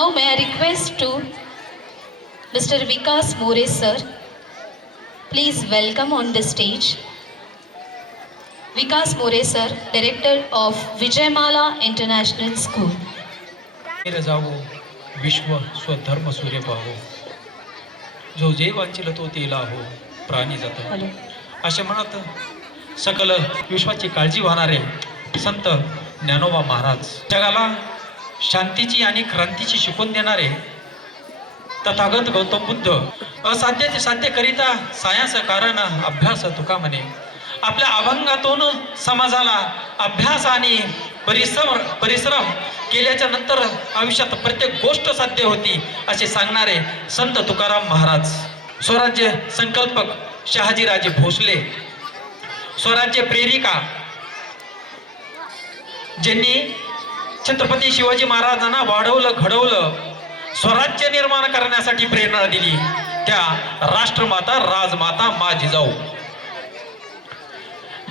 Now may I request to Mr. Vikas More sir, please welcome on the stage. Vikas More sir, Director of Vijayamala International School. जावो विश्व स्वधर्म सूर्य पाहो, जो जे वांचिल तो ते लाहो, प्राणी जातो असे म्हणत सकल विश्वाची काळजी वाहणारे संत ज्ञानोबा महाराज, जगाला शांतीची आणि क्रांतीची शिकवण देणारे तथागत गौतम बुद्ध, असाध्याचे साध्य करिता सायन्स कारण अभ्यास तुका म्हणे. आपल्या अभंगातून समाजाला अभ्यास आणि परिश्रम केल्याच्या नंतर आयुष्यात प्रत्येक गोष्ट साध्य होती असे सांगणारे संत तुकाराम महाराज, स्वराज्य संकल्पक शहाजीराजे भोसले, स्वराज्य प्रेरिका ज्यांनी छत्रपती शिवाजी महाराजांना वाढवलं घडवलं, स्वराज्य निर्माण करण्यासाठी प्रेरणा दिली त्या राष्ट्रमाता राजमाता मा जिजाऊ,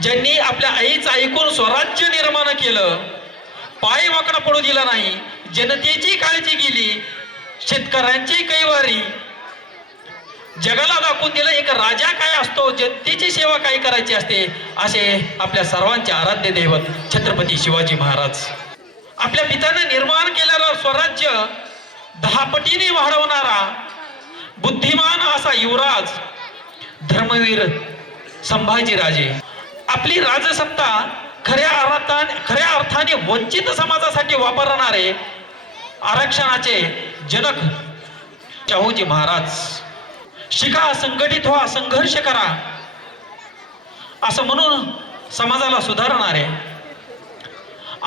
ज्यांनी आपल्या आईचं ऐकून स्वराज्य निर्माण केलं, पाय वाकडा पडू दिला नाही, जनतेची काळजी केली, शेतकऱ्यांची कैवारी, जगाला दाखवून दिलं एक राजा काय असतो, जनतेची सेवा काय करायची असते, असे आपल्या सर्वांचे आराध्य दैवत छत्रपती शिवाजी महाराज. आपल्या पित्याने निर्माण केलेलं स्वराज्य 10 पटीने वाढवणारा बुद्धिमान असा युवराज धर्मवीर संभाजीराजे, आपली राजसत्ता खऱ्या अर्थाने वंचित समाजासाठी वापरणारे आरक्षणाचे जनक शाहूजी महाराज, शिका, संघटित व्हा, संघर्ष करा असं म्हणून समाजाला सुधारणारे,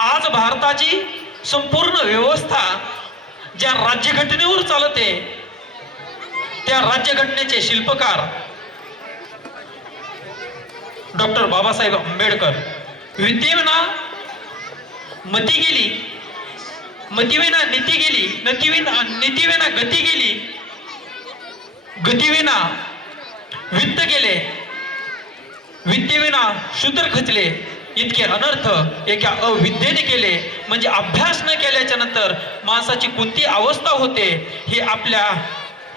आज भारताची संपूर्ण व्यवस्था ज्या राज्यघटनेवर चालते त्या राज्यघटनेचे शिल्पकार डॉक्टर बाबासाहेब आंबेडकर. विद्येविना मती गेली, मतीविना नीती गेली, नीतीविना गती गेली, गतीविना वित्त गेले, विद्येविना शूद्र खचले, इतके अनर्थ एका अविद्येने केले. म्हणजे अभ्यास न केल्याच्या नंतर माणसाची कोणती अवस्था होते हे आपल्या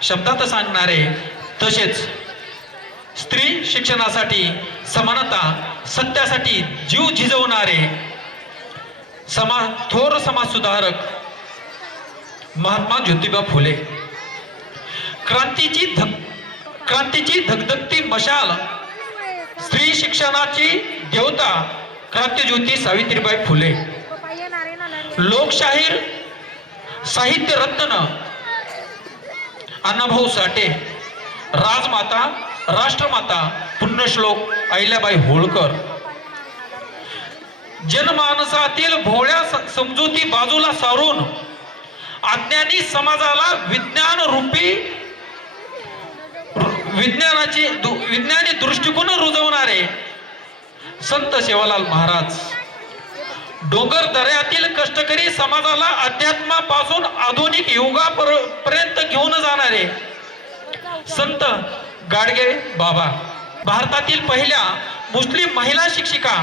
शब्दात सांगणारे, तसेच स्त्री शिक्षणासाठी, समानता, सत्यासाठी जीव झिजवणारे थोर समाज सुधारक महात्मा ज्योतिबा फुले, क्रांतीची धगधगती मशाल, स्त्री शिक्षणाची देवता क्रांतिज्योती सावित्रीबाई फुले, लोकशाहीर साहित्य रत्न अण्णाभाऊ साठे, राजमाता राष्ट्रमाता पुण्यश्लोक अहिल्याबाई होळकर, जनमानसातील भोळ्या समजुती बाजूला सारून अज्ञानी समाजाला विज्ञानी दृष्टिकोन रुजवणारे संत सेवालाल महाराज, डोंगर दऱ्यातील कष्टकरी समाजाला अध्यात्मापासून आधुनिक युगापर्यंत घेऊन जाणारे संत गाडगे बाबा, भारतातील पहिल्या मुस्लिम महिला शिक्षिका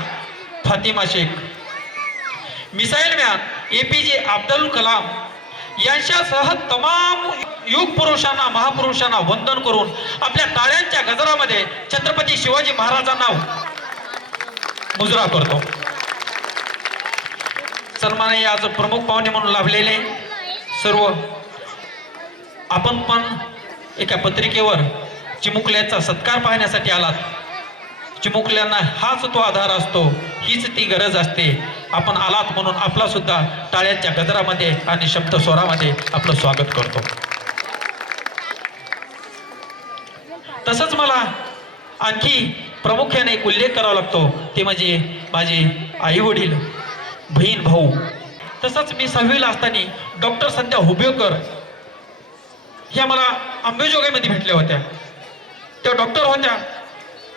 Fatima Sheikh, missile man APJ Abdul Kalam यांच्यासह तमाम युग पुरुषांना, महापुरुषांना वंदन करून आपल्या टाळ्यांच्या गजरामध्ये छत्रपती शिवाजी महाराजांना मुजरा करतो. सन्माननीय आज प्रमुख पाहुणे म्हणून लाभलेले सर्व, आपण पण एका पत्रिकेवर चिमुकल्याचा सत्कार पाहण्यासाठी आलात. चिमुकल्यांना हाच तो आधार असतो, हीच ती गरज असते. आपण आलात म्हणून आपला सुद्धा टाळ्यांच्या गजरामध्ये आणि शब्द स्वरामध्ये आपलं स्वागत करतो. तसंच मला आणखी प्रामुख्याने एक उल्लेख करावा लागतो, ते म्हणजे माझे आई वडील, बहीण भाऊ. तसंच मी 6वीला असताना डॉक्टर संध्या हुबेकर ह्या मला अंबेजोगाईमध्ये भेटल्या होत्या. त्या डॉक्टर होत्या.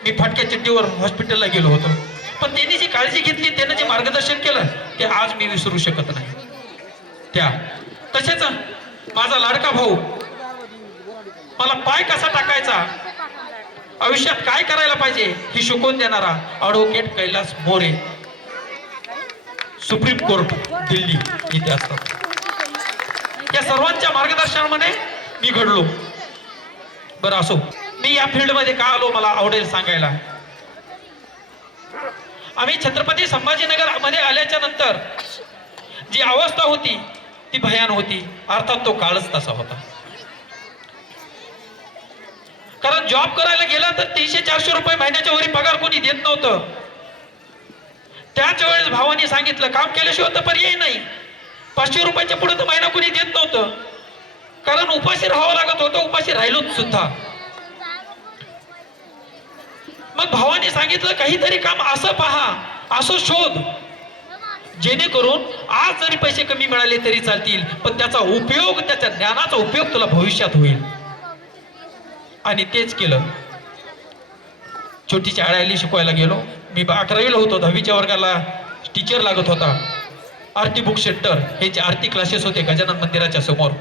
मी फाटक्या चिठ्ठीवर हॉस्पिटलला गेलो होतो, पण त्यांनी जी काळजी घेतली, त्यांनी जे मार्गदर्शन केलं ते आज मी विसरू शकत नाही. त्या तसेच माझा लाडका भाऊ मला पाय कसा टाकायचा, आयुष्यात काय करायला पाहिजे हे शिकवून देणारा advocate Kailas More, Supreme Court Delhi इथे असतात. या सर्वांच्या मार्गदर्शनामध्ये मी घडलो. बरं असो, मी या फील्डमध्ये का आलो मला आवडेल सांगायला. आम्ही छत्रपती संभाजीनगर मध्ये आल्याच्या नंतर जी अवस्था होती ती भयान होती. अर्थात तो काळच तसा होता. कारण जॉब करायला गेला तर 300-400 रुपये महिन्याच्या वरी पगार कोणी देत नव्हतं. त्याच वेळेस भावानी सांगितलं काम केल्याशिवाय तर पर्याय नाही. 500 रुपयाच्या पुढे तर महिना कोणी देत नव्हतं. कारण उपाशी राहावं लागत होतं. उपाशी राहिलोच सुद्धा. मग भावानी सांगितलं काहीतरी काम असं पहा, असं शोध, जेणेकरून आज जरी पैसे कमी मिळाले तरी चालतील, पण त्याचा उपयोग, त्याच्या ज्ञानाचा उपयोग तुला भविष्यात होईल. आणि तेच केलं. छोटी शाळेला शिकवायला गेलो. मी 11वीला होतो. 10वीच्या वर्गाला टीचर लागत होता. आरती बुक सेंटर हे जे आरती क्लासेस होते गजानन मंदिराच्या समोर.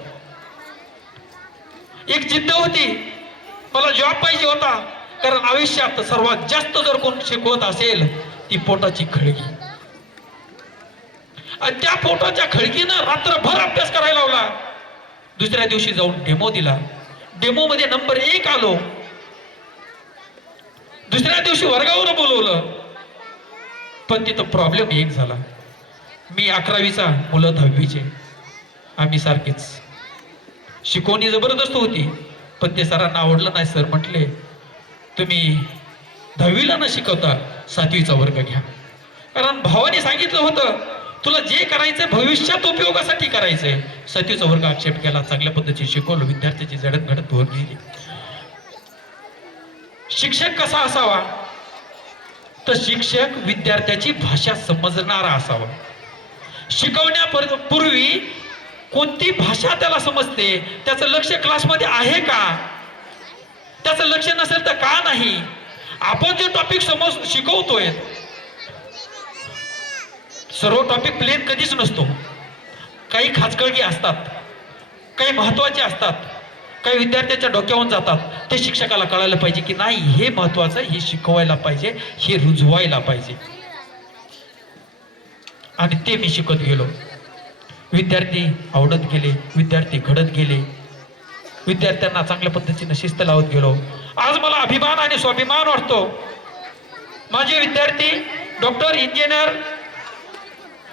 एक जिद्द होती, मला जॉब पाहिजे होता. कारण आयुष्यात सर्वात जास्त जर कोण शिकवत असेल ती पोटाची खळगी. आणि त्या पोटाच्या खळगीनं रात्रभर अभ्यास करायला लावला. दुसऱ्या दिवशी जाऊन डेमो दिला. डेमो मध्ये नंबर 1 आलो. दुसऱ्या दिवशी वर्गावर बोलवलं. पण तिथं प्रॉब्लेम एक झाला. मी 11वीचा, मुलं 10वीचे. आम्ही सारखेच. शिकवणी जबरदस्त होती, पण ते सरांना आवडलं नाही. सर म्हटले तुम्ही 10वीला न शिकवता 7वीचा वर्ग घ्या. कारण भावाने सांगितलं होतं तुला जे करायचंय भविष्यात उपयोगासाठी करायचंय. 7वीचा वर्ग आक्षेप केला. चांगल्या पद्धतीने शिकवलं. विद्यार्थ्याची जडणघडण गेली. शिक्षक कसा असावा तर शिक्षक विद्यार्थ्याची भाषा समजणारा असावा. शिकवण्यापूर्वी कोणती भाषा त्याला समजते, त्याचं लक्ष क्लासमध्ये आहे का, त्याचं लक्ष नसेल तर का नाही. आपण जे टॉपिक समज शिकवतोय सर्व टॉपिक प्लेन कधीच नसतो. काही खाचकळगी असतात, काही महत्वाचे असतात, काही विद्यार्थ्याच्या डोक्यावरून जातात. ते शिक्षकाला कळायला पाहिजे की नाही हे महत्वाचं, हे शिकवायला पाहिजे, हे रुजवायला पाहिजे. आणि ते मी शिकत गेलो. विद्यार्थी आवडत गेले, विद्यार्थी घडत गेले, विद्यार्थ्यांना चांगल्या पद्धतीने शिस्त लावत गेलो. आज मला अभिमान आणि स्वाभिमान वाटतो. माझे विद्यार्थी डॉक्टर, इंजिनियर,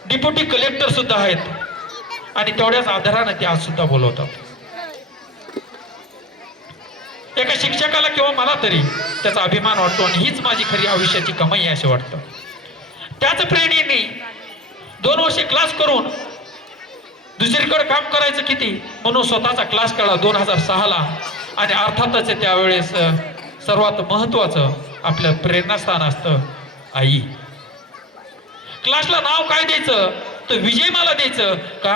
डिप्युटी कलेक्टर सुद्धा आहेत. आणि तेवढ्याच आधाराने ते आज सुद्धा बोलवतात. एका शिक्षकाला किंवा मला तरी त्याचा अभिमान वाटतो. आणि हीच माझी खरी आयुष्याची कमाई आहे असं वाटतं. त्याच प्रेरणेने 2 वर्षे क्लास करून दुसरीकडे काम करायचं किती म्हणून स्वतःचा क्लास केला 2006ला. आणि अर्थातच त्यावेळेस सर्वात महत्वाचं आपलं प्रेरणास्थान असतं आई. क्लासला नाव काय द्यायचं तर विजयमाला द्यायचं का,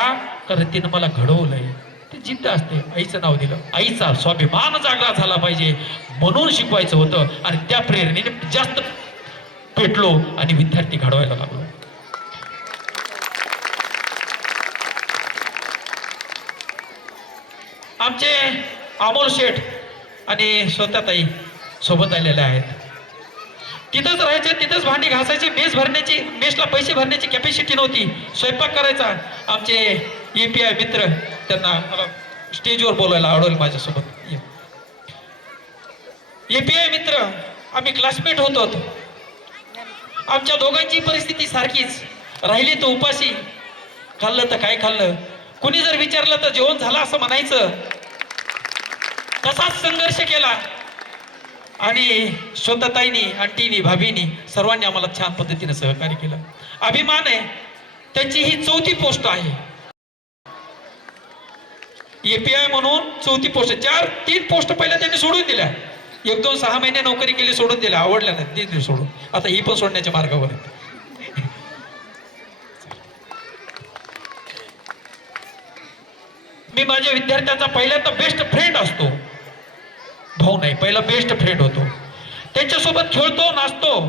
कारण तिनं मला घडवलंय. ते जिद्द असते. आईचं नाव दिलं. आईचा स्वाभिमान जागा झाला पाहिजे म्हणून शिकवायचं होतं. आणि त्या प्रेरणेने जास्त पेटलो आणि विद्यार्थी घडवायला लागलो. आमचे अमोल शेठ आणि स्वतःताई सोबत आलेले आहेत. तिथंच राहायचे, तिथंच भांडी घासायची. मेसला पैसे भरण्याची कॅपॅसिटी नव्हती. स्वयंपाक करायचा. आमचे API मित्र, त्यांना मला स्टेजवर बोलायला आवडेल माझ्यासोबत. API मित्र, आम्ही क्लासमेट होतो. आमच्या दोघांची परिस्थिती सारखीच. राहिली तर उपाशी, खाल्लं तर काय खाल्लं. कुणी जर विचारलं तर जेवण झालं असं म्हणायचं. तसाच संघर्ष केला. आणि स्वतःताईनी, आंटीनी, भाभीनी सर्वांनी आम्हाला छान पद्धतीने सहकार्य केलं. अभिमान आहे. त्याची ही 4थी पोस्ट आहे. API म्हणून 4थी पोस्ट. 3 पोस्ट पहिल्या त्यांनी सोडून दिल्या. 1-2-6 महिने नोकरी केली, सोडून दिल्या. आवडल्या नाही ते सोडून. आता ही पण सोडण्याच्या मार्गावर आहे. मी माझ्या विद्यार्थ्यांचा पहिल्यांदा बेस्ट फ्रेंड असतो. भाऊ नाही, पहिला बेस्ट फ्रेंड होतो. त्यांच्यासोबत खेळतो, नाचतो.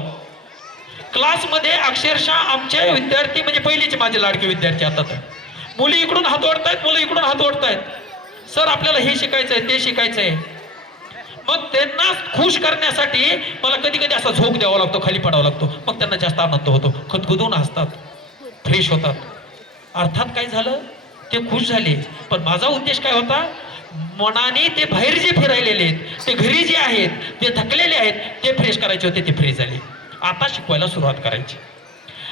क्लासमध्ये अक्षरशः आमचे विद्यार्थी म्हणजे पहिलीचे माझे लाडके विद्यार्थी. आता तर मुली इकडून हात ओढतायत, मुलं इकडून हात ओढतायत. सर आपल्याला हे शिकायचंय, ते शिकायचंय. मग त्यांना खुश करण्यासाठी मला कधी कधी असा झोक द्यावा लागतो, खाली पडावा लागतो. मग त्यांना जास्त आनंद होतो. खदखदून हसतात, फ्रेश होतात. अर्थात काय झालं, ते खुश झाले. पण माझा उद्देश काय होता, मनाने ते बाहेर जे फिरायलेले आहेत, ते घरी जे आहेत, ते थकलेले आहेत, ते फ्रेश करायचे होते, ते फ्रेश झाले. आता शिकवायला सुरुवात करायची.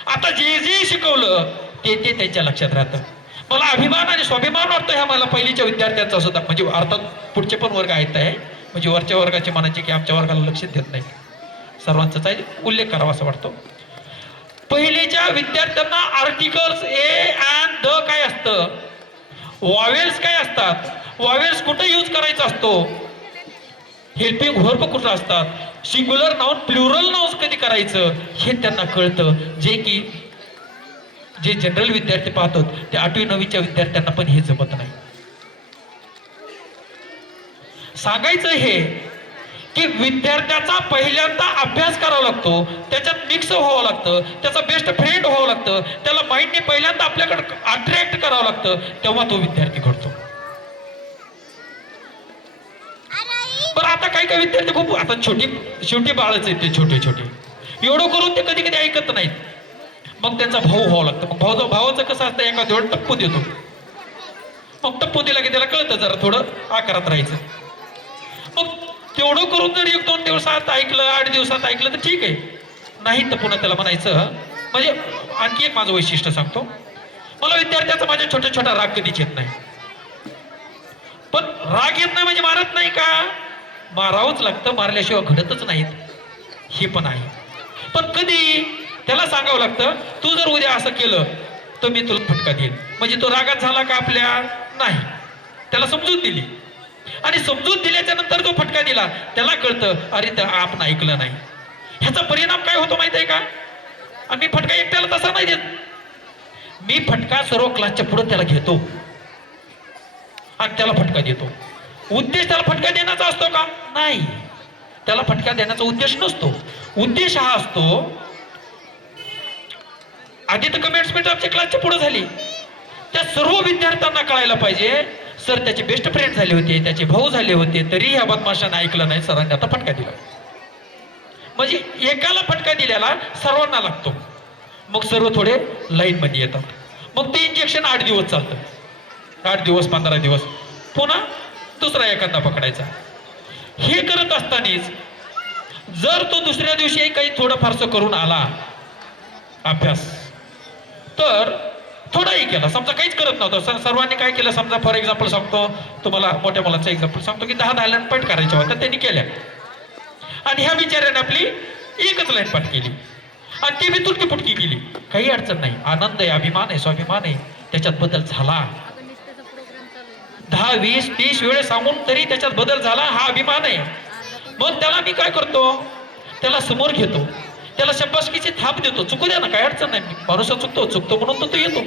आता जे जे शिकवलं ते ते त्यांच्या लक्षात राहतं. मला अभिमान आणि स्वाभिमान वाटतो ह्या मला पहिलीच्या विद्यार्थ्यांचा सुद्धा, म्हणजे अर्थात पुढचे पण वर्ग आहेत आहे, म्हणजे वरच्या वर्गाचे म्हणायचे की आमच्या वर्गाला लक्ष देत नाही, सर्वांचाच आहे उल्लेख करावा असं वाटतो. पहिलेच्या विद्यार्थ्यांना आर्टिकल्स ए अँड द काय असतं, वॉवेल्स काय असतात, वॉवेल्स कुठे यूज करायचा असतो, हेल्पिंग व्हर्ब कुठं असतात, सिंग्युलर नाउन प्लुरल नाउन्स कधी करायचं हे त्यांना कळतं. जे जनरल विद्यार्थी पाहतो ते 8वी 9वीच्या विद्यार्थ्यांना पण हे जमत नाही. सांगायचं हे की विद्यार्थ्याचा पहिल्यांदा अभ्यास करावा लागतो, त्याच्यात मिक्स व्हावं लागतं, त्याचा बेस्ट फ्रेंड व्हावं लागतं, त्याला माइंडने पहिल्यांदा आपल्याकडे अट्रॅक्ट करावं लागतं, तेव्हा तो विद्यार्थी घडतो. पण आता काही काही विद्यार्थी खूप आता शेवटी बाळच आहेत, ते छोटे छोटे एवढं करून ते कधी कधी ऐकत नाहीत. मग त्यांचा भाऊ व्हावं लागतं. मग भावाचं कसं असतं, एका दिवस टप्पू देतो, मग टप्पू दिला की त्याला कळतं जरा थोडं आकारात राहायचं. मग तेवढं करून जर 1-2 दिवसात ऐकलं, 8 दिवसात ऐकलं तर ठीक आहे, नाही तर पुन्हा त्याला म्हणायचं. म्हणजे आणखी एक माझं वैशिष्ट्य सांगतो, मला विद्यार्थ्याचा माझ्या छोट्या छोट्या राग कधीच येत नाही. पण राग येत नाही म्हणजे मारत नाही का, मारावंच लागतं, मारल्याशिवाय घडतच नाहीत, हे पण आहे. पण कधी त्याला सांगावं लागतं, तू जर उद्या असं केलं तर मी तुला फटका देईल. म्हणजे तो रागात झाला का आपल्या, नाही, त्याला समजूत दिली, आणि समजूत दिल्याच्या नंतर जो फटका दिला त्याला कळतं अरे तर आपण ऐकलं नाही. ह्याचा परिणाम काय होतो माहित आहे का, आणि मी फटका एकट्याला तसा नाही देत, मी फटका सर्व क्लासच्या पुढे त्याला घेतो आणि त्याला फटका देतो. उद्देश त्याला फटका देण्याचा असतो का, नाही, त्याला फटका देण्याचा उद्देश नसतो. उद्देश हा असतो, आधी तर कमेंट्समेंट आमच्या क्लासच्या पुढे झाली, त्या सर्व विद्यार्थ्यांना कळायला पाहिजे सर त्याचे बेस्ट फ्रेंड झाले होते, त्याचे भाऊ झाले होते, तरी ह्या बदमाशाने ऐकलं नाही, सरांनी आता फटका दिला. म्हणजे एकाला फटका दिल्याला सर्वांना लागतो. मग सर्व थोडे लाईन मध्ये येतात. मग ते इंजेक्शन 8 दिवस चालतं, 8 दिवस 15 दिवस, पुन्हा दुसरा एखादा पकडायचा. हे करत असतानाच जर तो दुसऱ्या दिवशी काही थोडं फारसं करून आला अभ्यास, तर थोडाही केला, समजा काहीच करत नव्हतं, सर्वांनी काय केलं, समजा फॉर एक्झाम्पल सांगतो तुम्हाला, मोठ्या मुलाचं एक्झाम्पल सांगतो की 10 लाईन पाठ करायच्या होत्या, त्यांनी केल्या, आणि ह्या बिचाऱ्याने आपली एकच लाईन पाठ केली आणि ती बी तुटकी फुटकी केली, काही अडचण नाही, आनंद आहे, अभिमान आहे, स्वाभिमान आहे, त्याच्यात बदल झाला. 10, 20, 30 वेळेस सांगून तरी त्याच्यात बदल झाला, हा अभिमान आहे. मग त्याला मी काय करतो, त्याला समोर घेतो, त्याला शब्बासकीची थाप देतो, चुकू द्या ना, काय अडचण नाही, माणूस चुकतो म्हणून तो येतो,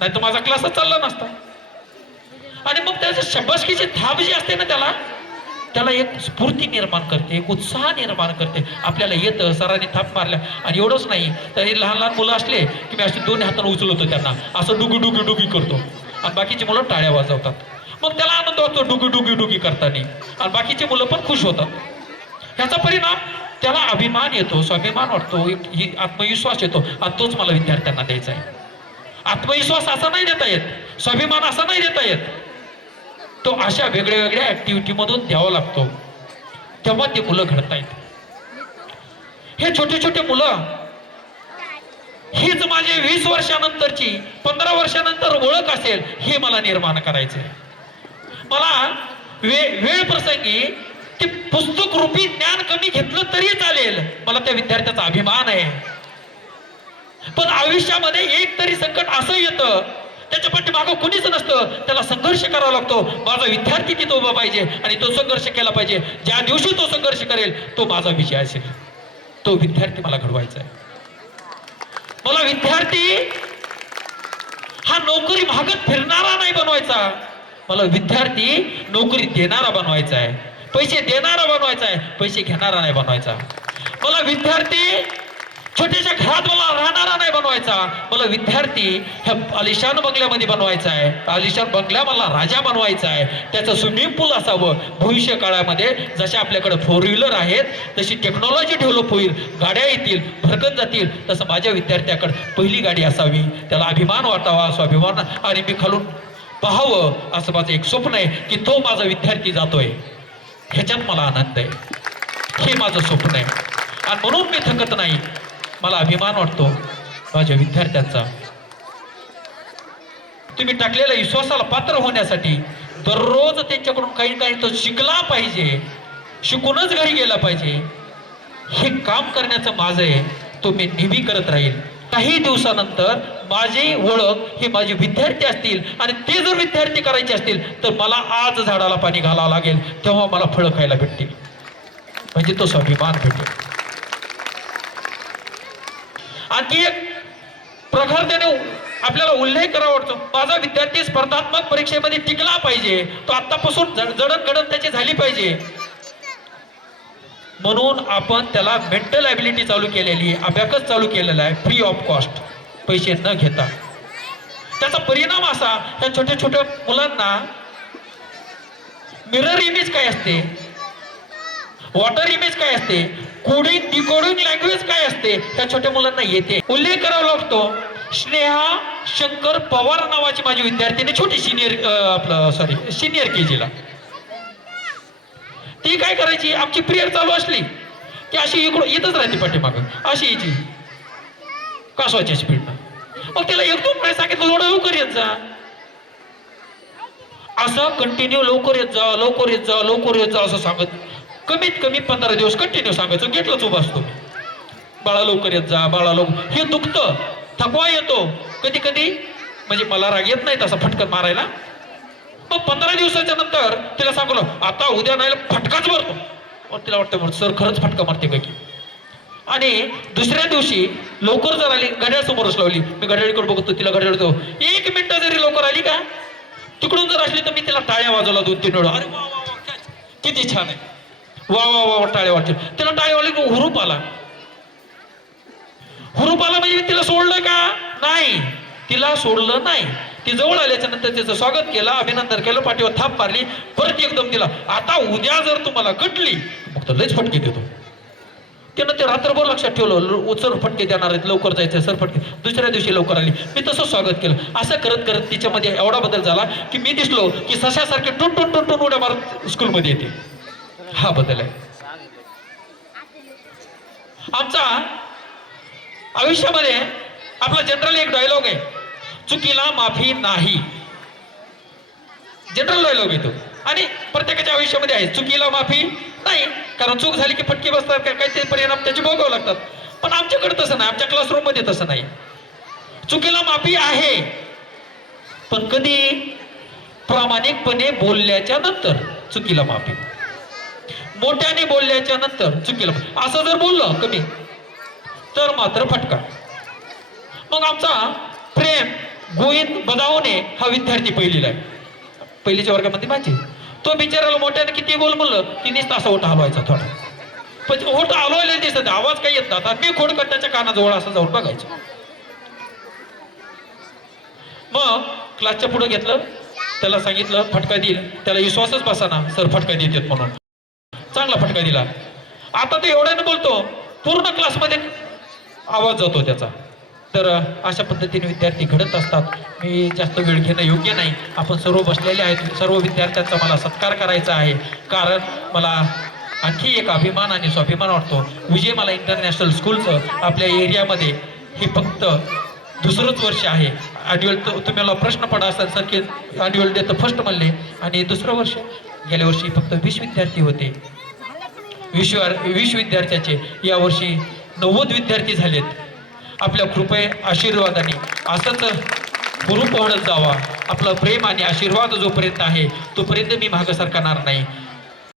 नाही तर माझा क्लासच चालला नसता. आणि मग त्याच्या शब्बासकीची थाप जी असते ना, त्याला एक स्फूर्ती निर्माण करते, एक उत्साह निर्माण करते. आपल्याला येतं, सरांनी थाप मारल्या, आणि एवढंच नाही तर लहान लहान मुलं असले की मी अशी 2 हातानं उचलवतो, त्यांना असं डुगी डुगी डुगी करतो, आणि बाकीची मुलं टाळ्या वाजवतात. मग त्याला आनंद होतो डुगी डुगी डुगी करताना, आणि बाकीची मुलं पण खुश होतात. ह्याचा परिणाम त्याला अभिमान येतो, स्वाभिमान वाटतो, आत्मविश्वास येतो, आणि तोच मला विद्यार्थ्यांना द्यायचा आहे. आत्मविश्वास असा नाही देता येत, स्वाभिमान असा नाही देता येत, तो अशा वेगळ्या वेगळ्या ऍक्टिव्हिटी मधून द्यावा लागतो, तेव्हा ते मुलं घडतायत. हे छोटे छोटे मुलं, हीच माझी 20 वर्षानंतरची, 15 वर्षानंतर ओळख असेल, हे मला निर्माण करायचंय. मला वेळ प्रसंगी ते पुस्तक रूपी ज्ञान कमी घेतलं तरी चालेल, मला त्या विद्यार्थ्याचा अभिमान आहे. पण आयुष्यामध्ये एक तरी संकट असं येतं, त्याच्या पाठीमागं कुणीच नसतं, त्याला संघर्ष करावा लागतो. माझा विद्यार्थी तिथं उभा पाहिजे आणि तो संघर्ष केला पाहिजे. ज्या दिवशी तो संघर्ष करेल तो माझा विजय असेल. तो विद्यार्थी मला घडवायचा आहे. मला विद्यार्थी हा नोकरी मागत फिरणारा नाही बनवायचा, मला विद्यार्थी नोकरी देणारा बनवायचा आहे, पैसे देणारा बनवायचा आहे, पैसे घेणारा नाही बनवायचा. मला विद्यार्थी छोट्याशा घरात मला राहणारा नाही बनवायचा, मला विद्यार्थी ह्या आलिशान बंगल्यामध्ये बनवायचा आहे. आलिशान बंगल्या मला राजा बनवायचा आहे. त्याचं स्विमिंग पूल असावं. भविष्य काळामध्ये जसे आपल्याकडे 4 व्हीलर आहेत, तशी टेक्नॉलॉजी डेव्हलप होईल, गाड्या येतील, भरकत जातील, तसं माझ्या विद्यार्थ्याकडे पहिली गाडी असावी, त्याला अभिमान वाटावा, स्वाभिमान, आणि मी खालून पाहावं असं माझं एक स्वप्न आहे की तो माझा विद्यार्थी जातोय, ह्याच्यात मला आनंद आहे. हे माझं स्वप्न आहे आणि म्हणून मी थकत नाही. मला अभिमान वाटतो माझ्या विद्यार्थ्यांचा. तुम्ही टाकलेल्या विश्वासाला पात्र होण्यासाठी दररोज त्यांच्याकडून काही काही तो शिकला पाहिजे, शिकूनच घरी गेला पाहिजे. हे काम करण्याचं माझं आहे, तो मी नेहमी करत राहील. काही दिवसानंतर माझी ओळख हे माझे विद्यार्थी असतील आणि ते जर विद्यार्थी करायचे असतील तर मला आज झाडाला पाणी घालावं लागेल, तेव्हा मला फळं खायला भेटतील, म्हणजे तो स्वाभिमान भेटेल. आणखी एक प्रखरतेने आपल्याला उल्लेख करावा वाटतो, माझा विद्यार्थी स्पर्धात्मक परीक्षेमध्ये टिकला पाहिजे, तो आतापासून जडणघडण त्याची झाली पाहिजे. म्हणून आपण त्याला मेंटल ॲबिलिटी चालू केलेली, अभ्यास चालू केलेला आहे, फ्री ऑफ कॉस्ट, पैसे न घेता. त्याचा परिणाम असा, ह्या छोट्या छोट्या मुलांना मिरर इमेज काय असते, वॉटर इमेज काय असते, कोडिंग डिकोडिंग लँग्वेज काय असते, त्या छोट्या मुलांना येते. उल्लेख करावा लागतो, स्नेहा शंकर पवार नावाची माझी विद्यार्थिनी, छोटी सिनियर KG ला. ती काय करायची, आमची प्रेयर चालू असली की अशी इकडून येतच राहते पाठीमागं, अशी यायची कासवाच्या स्पीडनं. मग तिला 1-2 वेळेस सांगितलं थोडं लवकर येत जा, असं कंटिन्यू लवकर येत जा, लवकर येत जा, लवकर येत जा असं सांगत कमीत कमी 15 दिवस कंटिन्यू सांगायचं. गेटलाच उभा असतो, बाळा लवकर येत जा, बाळा लवकर. हे दुखतं, थकवा येतो कधी कधी, म्हणजे मला राग येत नाही तसा फटकन मारायला. मग 15 दिवसाच्या नंतर तिला सांगलो आता उद्या नाही फटकाच मारतो. मग तिला वाटतं सर खरंच फटका मारते काय की. आणि दुसऱ्या दिवशी लवकर जर आली, घड्याळ समोरच लावली, मी घड्याळीकडे बघतो, तिला घड्याळ देतो, 1 मिनिट जरी लवकर आली का, तिकडून जर असली तर मी तिला टाळ्या वाजवला 2-3 वेळा. अरे वा वा वा, किती छान आहे, वा वा वा, टाळ्या वाजतील. तिला टाळ्या वाजली की हुरूप आला. हुरूप आला म्हणजे तिला सोडलं का नाही, तिला सोडलं नाही. ती जवळ आल्याच्या नंतर त्याचं स्वागत केलं, अभिनंदन केलं, पाठीवर थाप मारली, परत एकदम दिला. आता उद्या जर तुम्हाला कटली मग तर लयच फटके देतो. त्यानं ते रात्रभर लक्षात ठेवलं, सर फटके देणार आहेत, लवकर जायचं सर फटके. दुसऱ्या दिवशी लवकर आली, मी तसं स्वागत केलं. असं करत करत तिच्यामध्ये एवढा बदल झाला की मी दिसलो की सशासारखे टुन टुन टुन टुन उड्या मारत स्कूलमध्ये येते. हा बदल आहे आमचा. आयुष्यामध्ये आपला जनरल एक डायलॉग आहे, चुकीला माफी नाही. जनरल डायलॉग आहे तो, आणि प्रत्येकाच्या आयुष्यामध्ये आहे, चुकीला माफी नाही. कारण चूक झाली की फटके बसतात, काहीतरी परिणाम त्याचे भोगावे लागतात. पण आमच्याकडे तसं नाही, आमच्या क्लासरूम मध्ये तसं नाही. चुकीला माफी आहे, पण कधी प्रामाणिकपणे बोलल्याच्या नंतर चुकीला माफी, मोठ्याने बोलल्याच्या नंतर चुकीला, असं जर बोललं कमी तर मात्र फटका. मग आमचा प्रेम गोविंद बदावणे हा विद्यार्थी पहिलीला आहे, पहिलीच्या वर्गामध्ये माझी. तो बिचाराला मोठ्याने किती बोल म्हणलं की नुसता असा ओठ हलवायचा थोडा, पण ओठ हलवायला दिसत आवाज काही येत नव्हता. मी खोडकर त्याच्या कानाजवळ असं जाऊन बघायचं. मग क्लासच्या पुढे घेतलं, त्याला सांगितलं फटका देईल, त्याला विश्वासच बसाना सर फटका देतात म्हणून. चांगला फटका दिला. आता तो एवढ्याने बोलतो, पूर्ण क्लासमध्ये आवाज जातो त्याचा. तर अशा पद्धतीने विद्यार्थी घडत असतात. मी जास्त वेळ घेणं योग्य नाही. आपण सर्व बसलेले आहेत, सर्व विद्यार्थ्यांचा मला सत्कार करायचा आहे, कारण मला आणखी एक अभिमान आणि स्वाभिमान वाटतो. विजयमाला इंटरनॅशनल स्कूलचं आपल्या एरियामध्ये हे फक्त 2रंच वर्ष आहे. ॲन्युअल तुम्हाला प्रश्न पडा असेल सर की ॲन्युअल डे तर फर्स्ट म्हणले, आणि 2रं वर्ष. गेल्या वर्षी फक्त 20 विद्यार्थी होते, 20 विद्यार्थ्याचे. यावर्षी 90 विद्यार्थी झालेत. आपल्या कृपे आशीर्वादाने असंच हुरूप वाढत जावा. आपलं प्रेम आणि आशीर्वाद जोपर्यंत आहे तोपर्यंत मी मागं सरकणार नाही.